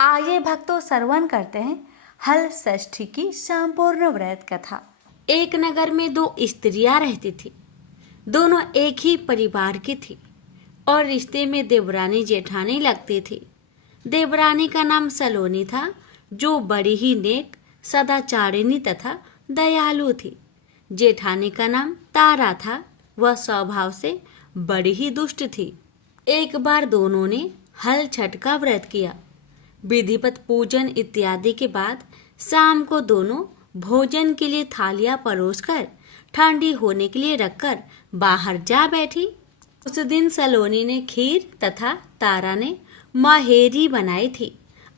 आइए भक्तों श्रवण करते हैं हल षष्ठी की संपूर्ण व्रत कथा। एक नगर में दो स्त्रियां रहती थी। दोनों एक ही परिवार की थी और रिश्ते में देवरानी जेठानी लगती थी। देवरानी का नाम सलोनी था, जो बड़ी ही नेक, सदाचारिणी तथा दयालु थी। जेठानी का नाम तारा था, वह स्वभाव से बड़ी ही दुष्ट थी। एक बार दोनों ने हल छठ का व्रत किया। विधिवत पूजन इत्यादि के बाद शाम को दोनों भोजन के लिए थालियां परोसकर ठंडी होने के लिए रखकर बाहर जा बैठी। उस दिन सलोनी ने खीर तथा तारा ने महेरी बनाई थी।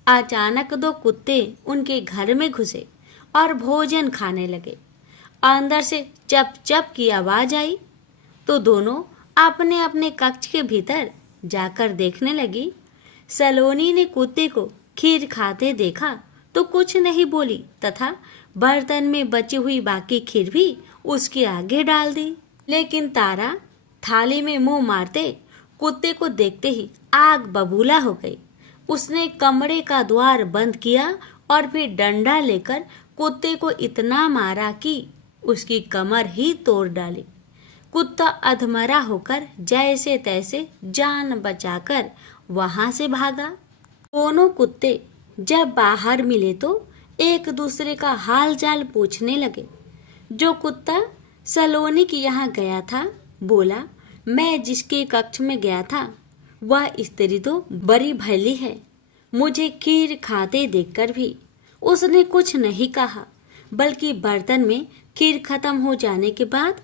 अचानक दो कुत्ते उनके घर में घुसे और भोजन खाने लगे। अंदर से चप चप की आवाज आई तो दोनों अपने अपने कक्ष के भीतर जाकर देखने लगी। सलोनी ने कुत्ते को खीर खाते देखा तो कुछ नहीं बोली तथा बर्तन में बची हुई बाकी खीर भी उसके आगे डाल दी। लेकिन तारा थाली में मुंह मारते कुत्ते को देखते ही आग बबूला हो गई। उसने कमरे का द्वार बंद किया और फिर डंडा लेकर कुत्ते को इतना मारा कि उसकी कमर ही तोड़ डाली। कुत्ता अधमरा होकर जैसे तैसे जान बचाकर वहां से भागा। दोनों कुत्ते जब बाहर मिले तो एक दूसरे का हाल चाल पूछने लगे। जो कुत्ता सलोनी के यहाँ गया था बोला, मैं जिसके कक्ष में गया था वह स्त्री तो बड़ी भली है। मुझे खीर खाते देखकर भी उसने कुछ नहीं कहा, बल्कि बर्तन में खीर खत्म हो जाने के बाद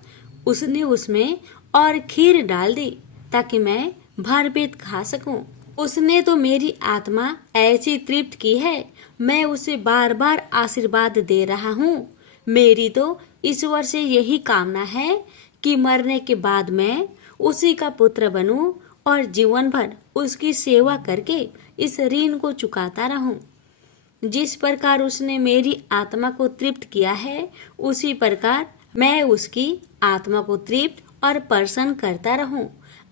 उसने उसमें और खीर डाल दी ताकि मैं भरपेट खा सकूं। उसने तो मेरी आत्मा ऐसी तृप्त की है, मैं उसे बार बार आशीर्वाद दे रहा हूँ। मेरी तो ईश्वर से यही कामना है कि मरने के बाद मैं उसी का पुत्र बनूं और जीवन भर उसकी सेवा करके इस ऋण को चुकाता रहूं। जिस प्रकार उसने मेरी आत्मा को तृप्त किया है, उसी प्रकार मैं उसकी आत्मा को तृप्त और प्रसन्न करता रहूं।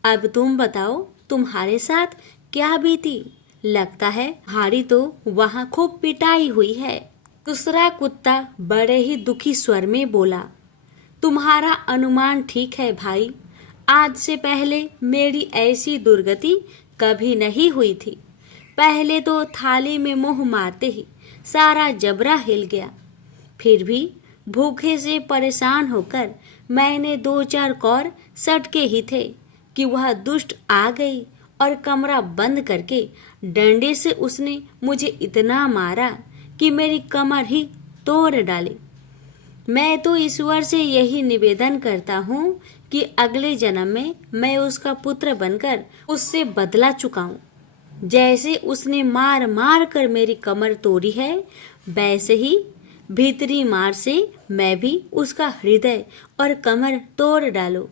अब तुम बताओ, तुम्हारे साथ क्या बीती? लगता है हारी तो वहाँ खूब पिटाई हुई है। दूसरा कुत्ता बड़े ही दुखी स्वर में बोला, तुम्हारा अनुमान ठीक है भाई। आज से पहले मेरी ऐसी दुर्गति कभी नहीं हुई थी। पहले तो थाली में मुंह मारते ही सारा जबरा हिल गया। फिर भी भूखे से परेशान होकर मैंने 2-4 कौर सटके ही थे कि वह दुष्ट आ गई और कमरा बंद करके डंडे से उसने मुझे इतना मारा कि मेरी कमर ही तोड़ डाली। मैं तो ईश्वर से यही निवेदन करता हूँ कि अगले जन्म में मैं उसका पुत्र बनकर उससे बदला चुकाऊं। जैसे उसने मार मार कर मेरी कमर तोड़ी है, वैसे ही भीतरी मार से मैं भी उसका हृदय और कमर तोड़ डालूं।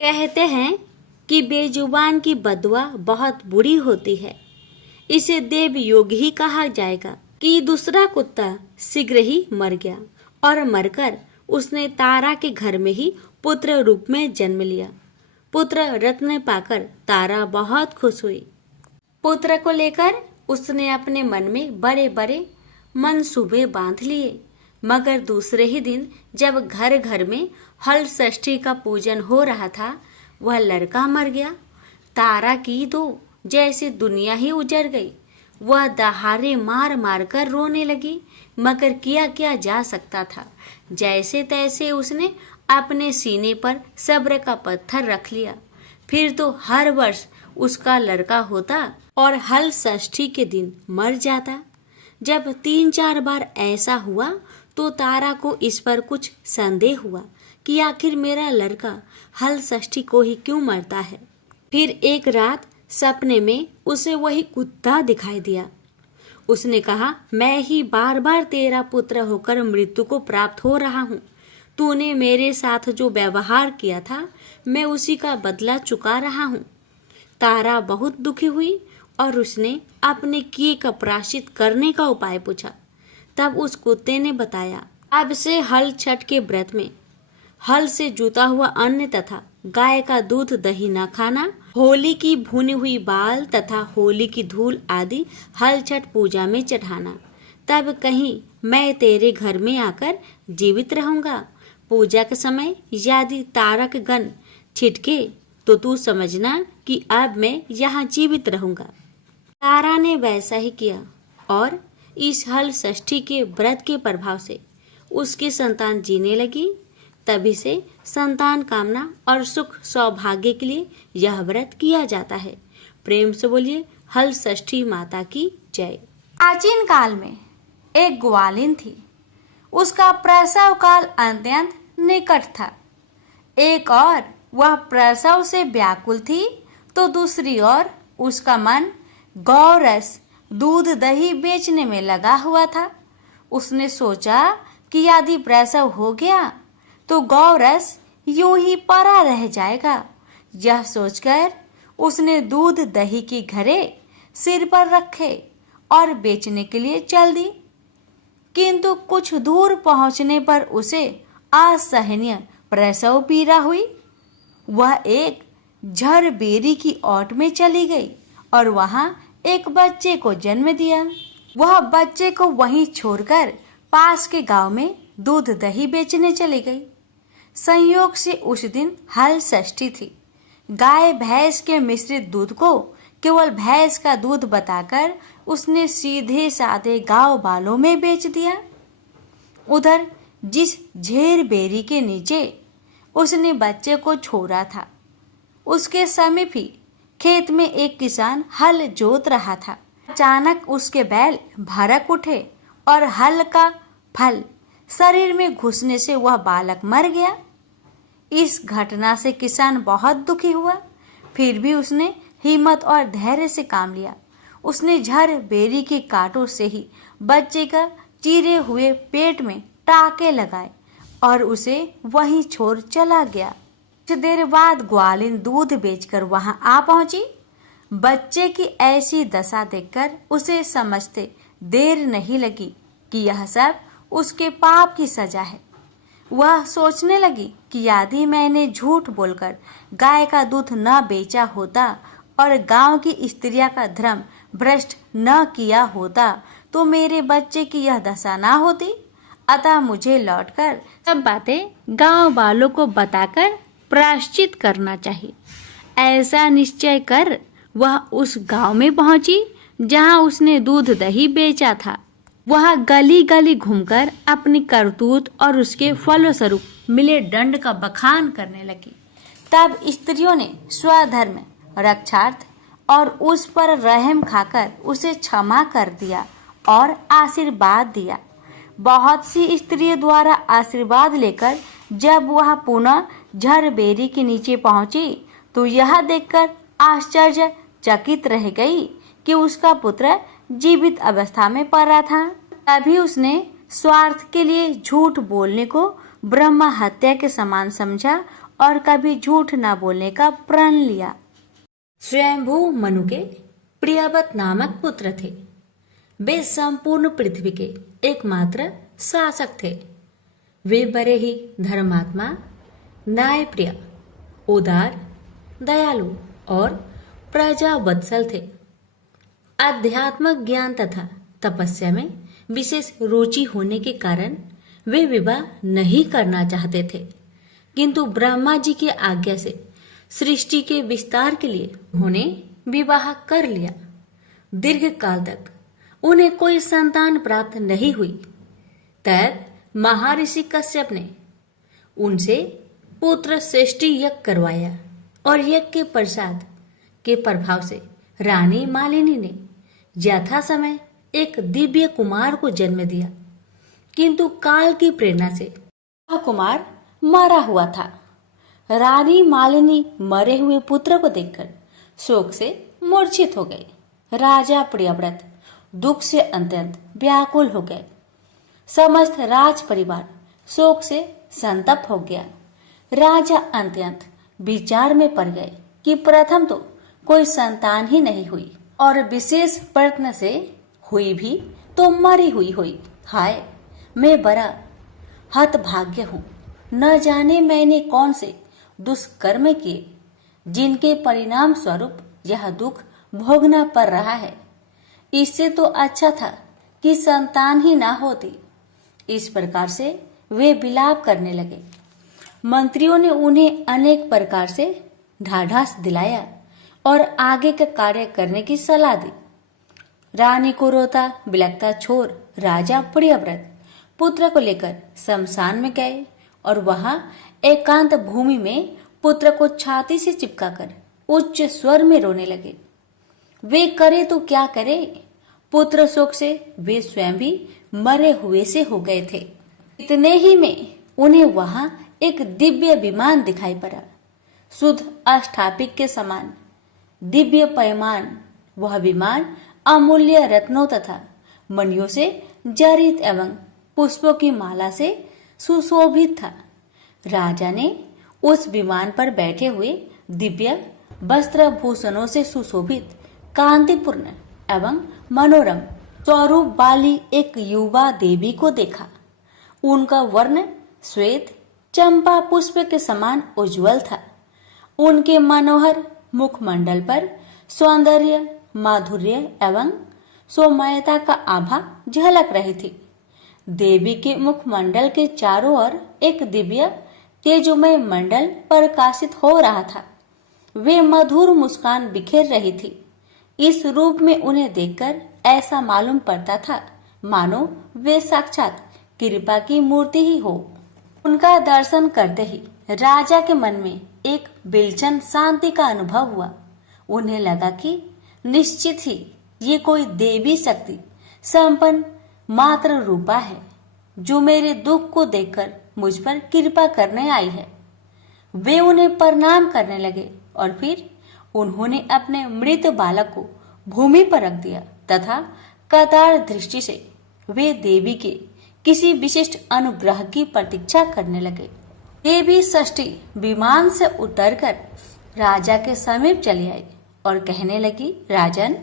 कहते हैं कि बेजुबान की बदुआ बहुत बुरी होती है। इसे देव योग ही कहा जाएगा। कि दूसरा कुत्ता शीघ्र ही मर गया और मरकर उसने तारा के घर में ही पुत्र रूप में जन्म लिया। पुत्र रत्न पाकर तारा बहुत खुश हुई। पुत्र को लेकर उसने अपने मन में बड़े बड़े मनसूबे बांध लिए। मगर दूसरे ही दिन जब घर घर में हल षष्ठी का पूजन हो रहा था, वह लड़का मर गया। तारा की तो जैसे दुनिया ही उजड़ गई। वह दहाड़े मार मार कर रोने लगी, मगर किया क्या जा सकता था। जैसे तैसे उसने अपने सीने पर सब्र का पत्थर रख लिया। फिर तो हर वर्ष उसका लड़का होता और हल षष्ठी के दिन मर जाता। जब 3-4 बार ऐसा हुआ तो तारा को इस पर कुछ संदेह हुआ कि आखिर मेरा लड़का हल षष्ठी को ही क्यों मरता है। फिर एक रात सपने में उसे वही कुत्ता दिखाई दिया। उसने कहा, मैं ही बार बार तेरा पुत्र होकर मृत्यु को प्राप्त हो रहा हूँ। तूने मेरे साथ जो व्यवहार किया था, मैं उसी का बदला चुका रहा हूँ। तारा बहुत दुखी हुई और उसने अपने किए का प्रायश्चित करने का उपाय पूछा। तब उस कुत्ते ने बताया, अब से हल छठ के व्रत में हल से जुता हुआ अन्न तथा गाय का दूध दही न खाना होली की भुनी हुई बाल तथा होली की धूल आदि हल छठ पूजा में चढ़ाना। तब कहीं मैं तेरे घर में आकर जीवित रहूंगा। पूजा के समय यदि तारक गण छिटके तो तू समझना कि अब मैं यहाँ जीवित रहूंगा। तारा ने वैसा ही किया और इस हल षष्ठी के व्रत के प्रभाव से उसकी संतान जीने लगी। तभी से संतान कामना और सुख सौभाग्य के लिए यह व्रत किया जाता है। प्रेम से बोलिए हल षष्ठी माता की जय। प्राचीन काल में एक ग्वालिन थी। उसका प्रसव काल अत्यंत निकट था। एक और वह प्रसव से व्याकुल थी तो दूसरी ओर उसका मन गौरस दूध दही बेचने में लगा हुआ था। उसने सोचा कि यदि प्रसव हो गया तो गौरस यूं ही पड़ा रह जाएगा। यह सोचकर उसने दूध दही की घड़े सिर पर रखे और बेचने के लिए चल दी। किंतु कुछ दूर पहुंचने पर उसे असहनीय प्रसव पीड़ा हुई। वह एक झरबेरी की ओट में चली गई और वहां एक बच्चे को जन्म दिया। वह बच्चे को वहीं छोड़कर पास के गांव में दूध दही बेचने चली गई। संयोग से उस दिन हल षष्ठी थी। गाय भैंस के मिश्रित दूध को केवल भैंस का दूध बताकर उसने सीधे साधे गांव वालों में बेच दिया। उधर जिस झेर बेरी के नीचे उसने बच्चे को छोड़ा था उसके समीप ही खेत में एक किसान हल जोत रहा था। अचानक उसके बैल भड़क उठे और हल का फल शरीर में घुसने से वह बालक मर गया। इस घटना से किसान बहुत दुखी हुआ। फिर भी उसने हिम्मत और धैर्य से काम लिया। उसने झर बेरी के कांटों से ही बच्चे का चीरे हुए पेट में टाके लगाए और उसे वहीं छोड़ चला गया। कुछ देर बाद ग्वालिन दूध बेचकर वहां आ पहुंची। बच्चे की ऐसी दशा देखकर उसे समझते देर नहीं लगी कि यह सब उसके पाप की सजा है। वह सोचने लगी कि यदि मैंने झूठ बोलकर गाय का दूध न बेचा होता और गांव की स्त्रियां का धर्म भ्रष्ट न किया होता तो मेरे बच्चे की यह दशा ना होती। अतः मुझे लौटकर सब बातें गांव वालों को बताकर प्रायश्चित करना चाहिए। ऐसा निश्चय कर वह उस गांव में पहुंची जहां उसने दूध दही बेचा था। वह गली गली घूमकर अपनी करतूत और उसके फलस्वरूप मिले दंड का बखान करने लगी। तब स्त्रियों ने स्वधर्म रक्षार्थ और उस पर रहम खाकर उसे क्षमा कर दिया और आशीर्वाद दिया। बहुत सी स्त्रियों द्वारा आशीर्वाद लेकर जब वह पुनः झरबेरी के नीचे पहुंची तो यह देखकर आश्चर्यचकित रह गई कि उसका पुत्र जीवित अवस्था में पड़ा था। तभी उसने स्वार्थ के लिए झूठ बोलने को ब्रह्म हत्या के समान समझा और कभी झूठ न बोलने का प्रण लिया। स्वयंभू मनु के प्रियव्रत नामक पुत्र थे। वे संपूर्ण पृथ्वी के एकमात्र शासक थे। वे बड़े ही धर्मात्मा, न्यायप्रिय, उदार, दयालु और प्रजावत्सल थे। आध्यात्मिक ज्ञान तथा तपस्या में विशेष रुचि होने के कारण वे विवाह नहीं करना चाहते थे, किंतु ब्रह्मा जी की आज्ञा से सृष्टि के विस्तार के लिए उन्होंने विवाह कर लिया। दीर्घ काल तक उन्हें कोई संतान प्राप्त नहीं हुई। तब महर्षि कश्यप ने उनसे पुत्र श्रेष्ठी यज्ञ करवाया और यज्ञ के प्रसाद के प्रभाव से रानी मालिनी ने यथा समय एक दिव्य कुमार को जन्म दिया। किंतु काल की प्रेरणा से वह कुमार मरा हुआ था। रानी मालिनी मरे हुए पुत्र को देखकर शोक से मूर्छित हो गए। राजा प्रियव्रत दुख से अत्यंत व्याकुल हो गए। समस्त राज परिवार शोक से संतप्त हो गया। राजा अत्यंत विचार में पड़ गए कि प्रथम तो कोई संतान ही नहीं हुई और विशेष प्रयत्न से हुई भी तो मरी हुई। हाय, मैं बड़ा हतभाग्य हूँ। न जाने मैंने कौन से दुष्कर्म किए जिनके परिणाम स्वरूप यह दुख भोगना पड़ रहा है। इससे तो अच्छा था कि संतान ही ना होती। इस प्रकार से वे विलाप करने लगे। मंत्रियों ने उन्हें अनेक प्रकार से ढाढ़स दिलाया और आगे का कार्य करने की सलाह दी। रानी को रोता बिलखता छोड़ राजा प्रियव्रत पुत्र को लेकर शमशान में गए और वहां एकांत भूमि में पुत्र को छाती से चिपकाकर उच्च स्वर में रोने लगे। वे करे तो क्या करे, पुत्र शोक से वे स्वयं भी मरे हुए से हो गए थे। इतने ही में उन्हें वहां एक दिव्य विमान दिखाई पड़ा, शुद्ध अष्टापिक के समान दिव्य पैमान। वह विमान अमूल्य रत्नों तथा मणियों से जड़ित एवं पुष्पों की माला से सुशोभित था। राजा ने उस विमान पर बैठे हुए दिव्य वस्त्र भूषणों से सुशोभित कांतिपूर्ण एवं मनोरम स्वरूप वाली एक युवा देवी को देखा। उनका वर्ण श्वेत चंपा पुष्प के समान उज्जवल था। उनके मनोहर मुखमंडल पर सौंदर्य, माधुर्य एवं सौम्यता का आभा झलक रही थी। देवी के मुखमंडल के चारों ओर एक दिव्य तेजोमय मंडल प्रकाशित हो रहा था। वे मधुर मुस्कान बिखेर रही थी। इस रूप में उन्हें देखकर ऐसा मालूम पड़ता था मानो वे साक्षात कृपा की मूर्ति ही हो। उनका दर्शन करते ही राजा के मन में एक बिलचन शांति का अनुभव हुआ। उन्हें लगा कि निश्चित ही ये कोई देवी शक्ति संपन्न मात्र रूपा है, जो मेरे दुख को देखकर मुझ पर कृपा करने आई है। वे उन्हें प्रणाम करने लगे और फिर उन्होंने अपने मृत बालक को भूमि पर रख दिया तथा कतार दृष्टि से वे देवी के किसी विशिष्ट अनुग्रह की प्रतीक्षा करने लगे। देवी षष्ठी विमान से उतरकर राजा के समीप चली आई और कहने लगी, राजन,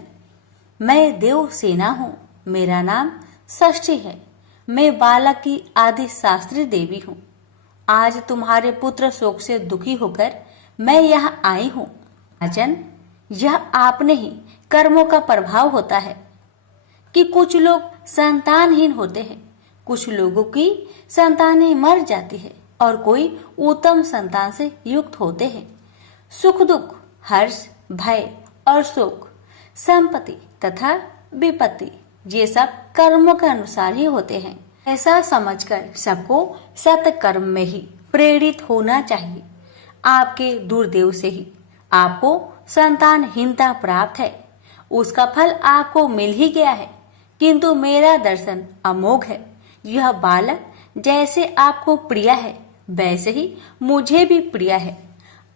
मैं देव सेना हूँ। मेरा नाम षष्ठी है। मैं बालक की आदि शास्त्री देवी हूँ। आज तुम्हारे पुत्र शोक से दुखी होकर मैं यहाँ आई हूँ। राजन, यह आपने ही कर्मों का प्रभाव होता है कि कुछ लोग संतानहीन होते हैं, कुछ लोगों की संतानें मर जाती है और कोई उत्तम संतान से युक्त होते हैं। सुख दुख, हर्ष, भय और शोक, संपत्ति तथा विपत्ति, ये सब कर्मों के अनुसार ही होते हैं। ऐसा समझकर सबको सत्कर्म में ही प्रेरित होना चाहिए। आपके दुर्देव से ही आपको संतानहीनता प्राप्त है। उसका फल आपको मिल ही गया है, किंतु मेरा दर्शन अमोघ है। यह बालक जैसे आपको प्रिय है, वैसे ही मुझे भी प्रिय है।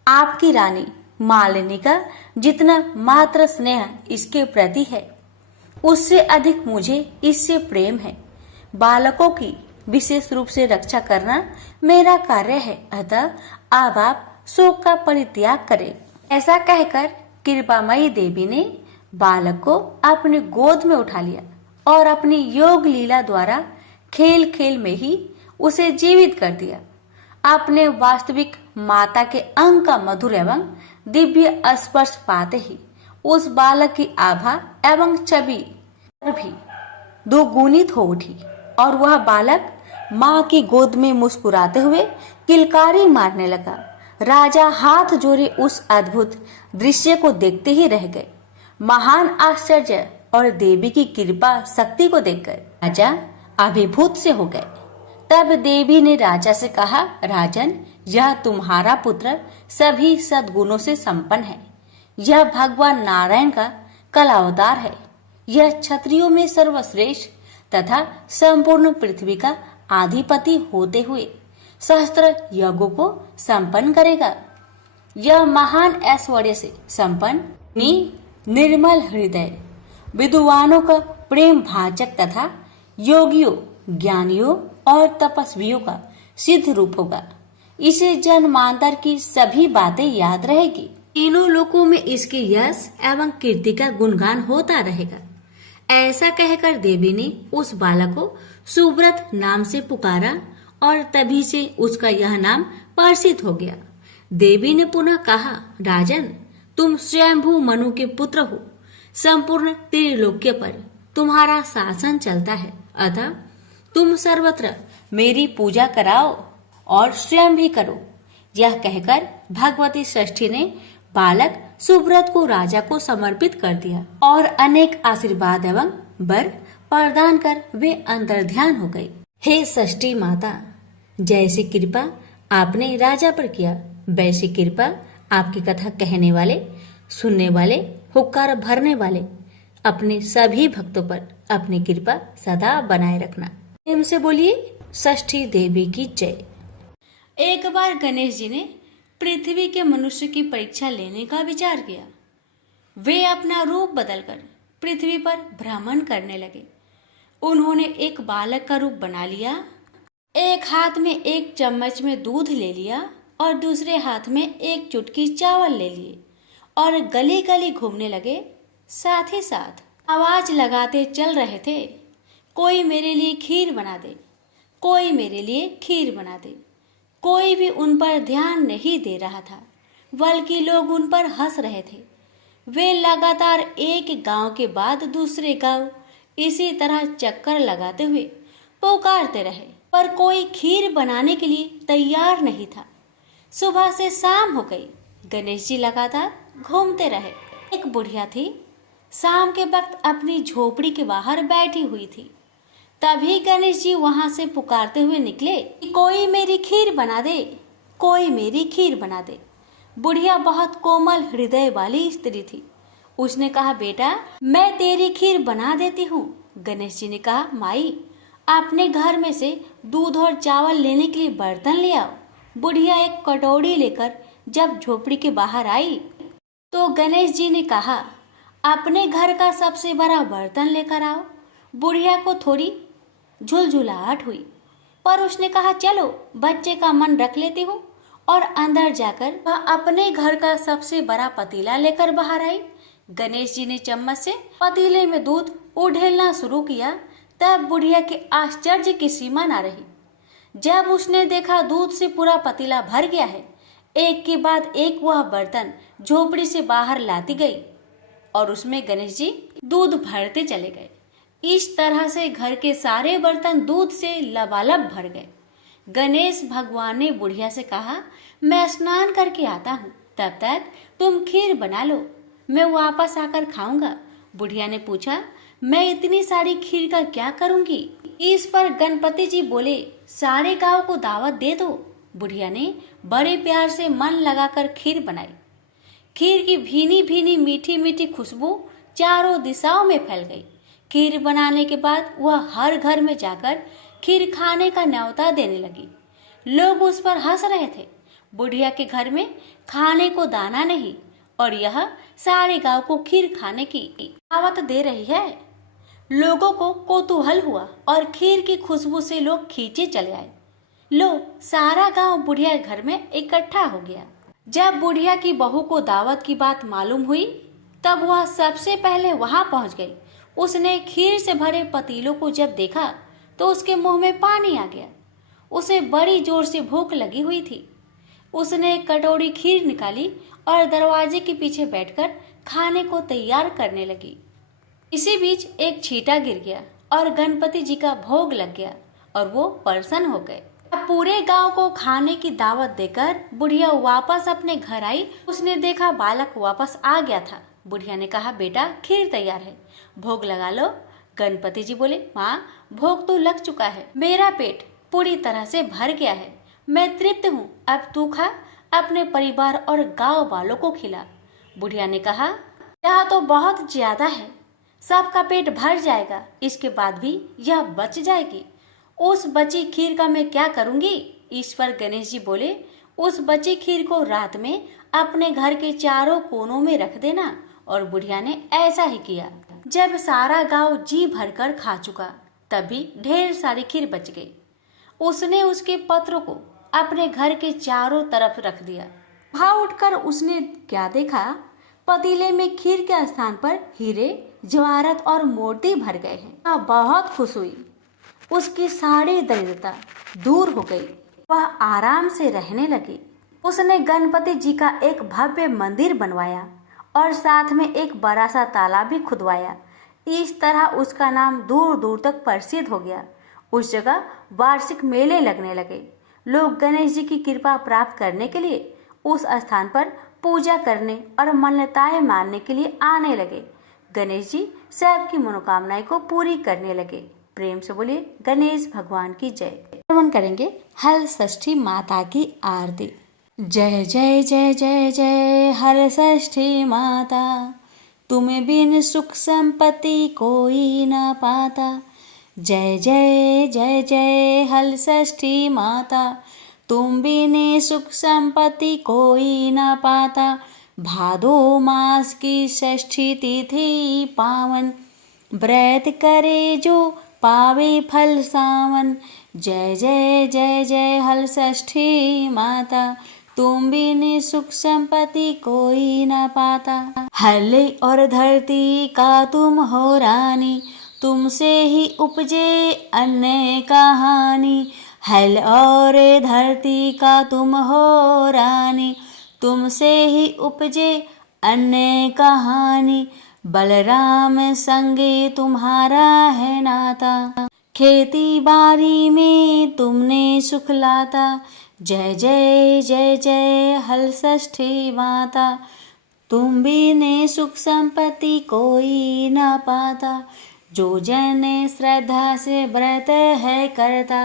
आपकी रानी मालिनी का जितना मात्र स्नेह इसके प्रति है, उससे अधिक मुझे इससे प्रेम है। बालकों की विशेष रूप से रक्षा करना मेरा कार्य है, अतः अब आप शोक का परित्याग करें। ऐसा कहकर कृपामयी देवी ने बालक को अपनी गोद में उठा लिया और अपनी योग लीला द्वारा खेल खेल में ही उसे जीवित कर दिया। अपने वास्तविक माता के अंग का मधुर एवं दिव्य स्पर्श पाते ही उस बालक की आभा एवं छवि भी दोगुनित हो उठी और वह बालक माँ की गोद में मुस्कुराते हुए किलकारी मारने लगा। राजा हाथ जोड़े उस अद्भुत दृश्य को देखते ही रह गए। महान आश्चर्य और देवी की कृपा शक्ति को देखकर राजा अभिभूत से हो गए। तब देवी ने राजा से कहा, राजन, यह तुम्हारा पुत्र सभी सद्गुणों से संपन्न है। यह भगवान नारायण का कलावतार है। यह क्षत्रियों में सर्वश्रेष्ठ तथा संपूर्ण पृथ्वी का आधिपति होते हुए सहस्त्र यज्ञों को संपन्न करेगा। यह महान ऐश्वर्य से संपन्न निर्मल हृदय, विद्वानों का प्रेम भाजक तथा योगियों, ज्ञानियों और तपस्वियों का सिद्ध रूप होगा। इसे जन्मांतर की सभी बातें याद रहेगी। तीनों लोकों में इसके यश एवं कीर्ति का गुणगान होता रहेगा। ऐसा कहकर देवी ने उस बालक को सुव्रत नाम से पुकारा और तभी से उसका यह नाम प्रसिद्ध हो गया। देवी ने पुनः कहा, राजन, तुम स्वयंभू मनु के पुत्र हो। संपूर्ण त्रिलोक्य पर तुम्हारा शासन चलता है, अतः तुम सर्वत्र मेरी पूजा कराओ और स्वयं भी करो। यह कहकर भगवती षष्ठी ने बालक सुब्रत को राजा को समर्पित कर दिया और अनेक आशीर्वाद एवं वर प्रदान कर वे अंतर्ध्यान हो गए। हे षष्ठी माता, जैसी कृपा आपने राजा पर किया, वैसी कृपा आपकी कथा कहने वाले, सुनने वाले, हुक्कार भरने वाले अपने सभी भक्तों पर अपनी कृपा सदा बनाए रखना। प्रेम से बोलिए षष्ठी देवी की जय। एक बार गणेश जी ने पृथ्वी के मनुष्य की परीक्षा लेने का विचार किया। वे अपना रूप बदलकर पृथ्वी पर भ्रमण करने लगे। उन्होंने एक बालक का रूप बना लिया, एक हाथ में एक चम्मच में दूध ले लिया और दूसरे हाथ में एक चुटकी चावल ले लिए और गली गली घूमने लगे। साथ ही साथ आवाज लगाते चल रहे थे, कोई मेरे लिए खीर बना दे, कोई मेरे लिए खीर बना दे। कोई भी उन पर ध्यान नहीं दे रहा था, बल्कि लोग उन पर हंस रहे थे। वे लगातार एक गांव के बाद दूसरे गांव इसी तरह चक्कर लगाते हुए पुकारते रहे, पर कोई खीर बनाने के लिए तैयार नहीं था। सुबह से शाम हो गई, गणेश जी लगातार घूमते रहे। एक बुढ़िया थी, शाम के वक्त अपनी झोपड़ी के बाहर बैठी हुई थी। तभी गणेश जी वहां से पुकारते हुए निकले कि कोई मेरी खीर बना दे, कोई मेरी खीर बना दे। बुढ़िया बहुत कोमल हृदय वाली स्त्री थी। उसने कहा, बेटा मैं तेरी खीर बना देती हूँ। गणेश जी ने कहा, माई अपने घर में से दूध और चावल लेने के लिए बर्तन ले आओ। बुढ़िया एक कटोरी लेकर जब झोपड़ी के बाहर आई तो गणेश जी ने कहा, अपने घर का सबसे बड़ा बर्तन लेकर आओ। बुढ़िया को थोड़ी झुलझुलाहट हुई, पर उसने कहा, चलो बच्चे का मन रख लेती हूँ, और अंदर जाकर वह अपने घर का सबसे बड़ा पतीला लेकर बाहर आई। गणेश जी ने चम्मच से पतीले में दूध उड़ेलना शुरू किया, तब बुढ़िया के आश्चर्य की सीमा न रही। जब उसने देखा दूध से पूरा पतीला भर गया है, एक के बाद एक वह बर्तन झोपड़ी से बाहर लाती गई और उसमें गणेश जी दूध भरते चले गए। इस तरह से घर के सारे बर्तन दूध से लबालब भर गए। गणेश भगवान ने बुढ़िया से कहा, मैं स्नान करके आता हूँ, तब तक तुम खीर बना लो, मैं वापस आकर खाऊंगा। बुढ़िया ने पूछा, मैं इतनी सारी खीर का क्या करूंगी? इस पर गणपति जी बोले, सारे गांव को दावत दे दो। बुढ़िया ने बड़े प्यार से मन लगाकर खीर बनाई। खीर की भीनी भीनी मीठी मीठी खुशबू चारों दिशाओं में फैल गई। खीर बनाने के बाद वह हर घर में जाकर खीर खाने का न्योता देने लगी। लोग उस पर हंस रहे थे। बुढ़िया के घर में खाने को दाना नहीं और यह सारे गांव को खीर खाने की दावत दे रही है। लोगों को कौतूहल हुआ और खीर की खुशबू से लोग खींचे चले आए। लो, सारा गांव बुढ़िया घर में इकट्ठा हो गया। जब बुढ़िया की बहू को दावत की बात मालूम हुई, तब वह सबसे पहले वहां पहुंच गई। उसने खीर से भरे पतीलों को जब देखा तो उसके मुंह में पानी आ गया। उसे बड़ी जोर से भूख लगी हुई थी। उसने एक कटोरी खीर निकाली और दरवाजे के पीछे बैठकर खाने को तैयार करने लगी। इसी बीच एक छींटा गिर गया और गणपति जी का भोग लग गया और वो प्रसन्न हो गए। पूरे गांव को खाने की दावत देकर बुढ़िया वापस अपने घर आई। उसने देखा बालक वापस आ गया था। बुढ़िया ने कहा, बेटा खीर तैयार है, भोग लगा लो। गणपति जी बोले, माँ भोग तो लग चुका है, मेरा पेट पूरी तरह से भर गया है, मैं तृप्त हूँ, अब तू खा, अपने परिवार और गांव वालों को खिला। बुढ़िया ने कहा, यह तो बहुत ज्यादा है, सबका पेट भर जाएगा, इसके बाद भी यह बच जाएगी। उस बची खीर का मैं क्या करूंगी? इस पर गणेश जी बोले, उस बची खीर को रात में अपने घर के चारों कोनों में रख देना। और बुढ़िया ने ऐसा ही किया। जब सारा गांव जी भरकर खा चुका, तभी ढेर सारी खीर बच गई। उसने उसके पत्रों को अपने घर के चारों तरफ रख दिया। वहां उठकर उसने क्या देखा? पतीले में खीर के स्थान पर हीरे, जवाहरात और मोती भर गए हैं। बहुत खुश हुई। उसकी सारी दरिद्रता दूर हो गई। वह आराम से रहने लगी। उसने गणपति जी का एक भव्य मंदिर बनवाया और साथ में एक बड़ा सा तालाब भी खुदवाया। इस तरह उसका नाम दूर दूर तक प्रसिद्ध हो गया। उस जगह वार्षिक मेले लगने लगे। लोग गणेश जी की कृपा प्राप्त करने के लिए उस स्थान पर पूजा करने और मान्यताएं मानने के लिए आने लगे। गणेश जी सबकी मनोकामनाएं को पूरी करने लगे। प्रेम से बोलिए गणेश भगवान की जय। श्रवण करेंगे हल षष्ठी माता की आरती। जय जय जय जय जय हल षष्ठी माता, तुम्हें बिन सुख संपत्ति कोई न पाता। जय जय जय जय हल षष्ठी माता, तुम बिन सुख संपत्ति कोई न पाता। भादो मास की षष्ठी तिथि पावन, व्रत करे जो पावे फल सावन। जय जय जय जय हल षष्ठी माता, तुम बिन सुख संपत्ति कोई न पाता। हल और धरती का तुम हो रानी, तुमसे ही उपजे अन्य कहानी। हल और धरती का तुम हो रानी, तुमसे ही उपजे अन्य कहानी। बलराम संगे तुम्हारा है नाता, खेती बाड़ी में तुमने सुख लाता। जय जय जय जय हल षष्ठी माता, तुम बिन सुख संपत्ति कोई न पाता। जो जन श्रद्धा से व्रत है करता,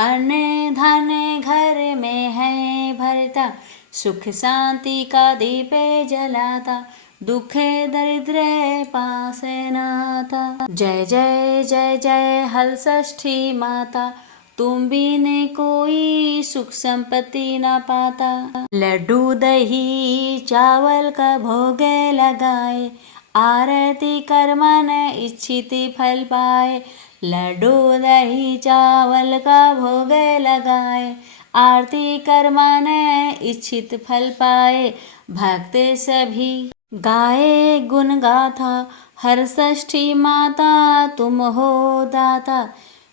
अन्न धन घर में है भरता। सुख शांति का दीप जलाता, दुख दरिद्र पास नाता। जय जय जय जय हल षष्ठी माता, तुम बिन कोई सुख संपत्ति न पाता। लड्डू दही चावल का भोग लगाए, आरती कर मन इच्छित फल पाए। लड्डू दही चावल का भोग लगाए, आरती कर मन इच्छित फल पाए। भक्त सभी गाए गुण गाथा, हर षष्ठी माता तुम हो दाता।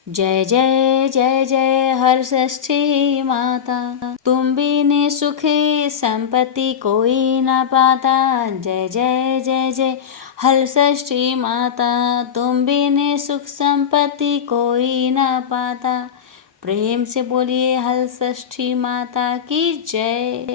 जय जय जय जय हर षष्ठी माता, तुम बिन सुख संपत्ति कोई न पाता। जय जय जय जय हल षष्ठी माता, तुम बिन सुख संपत्ति कोई न पाता। प्रेम से बोलिए हल षष्ठी माता की जय।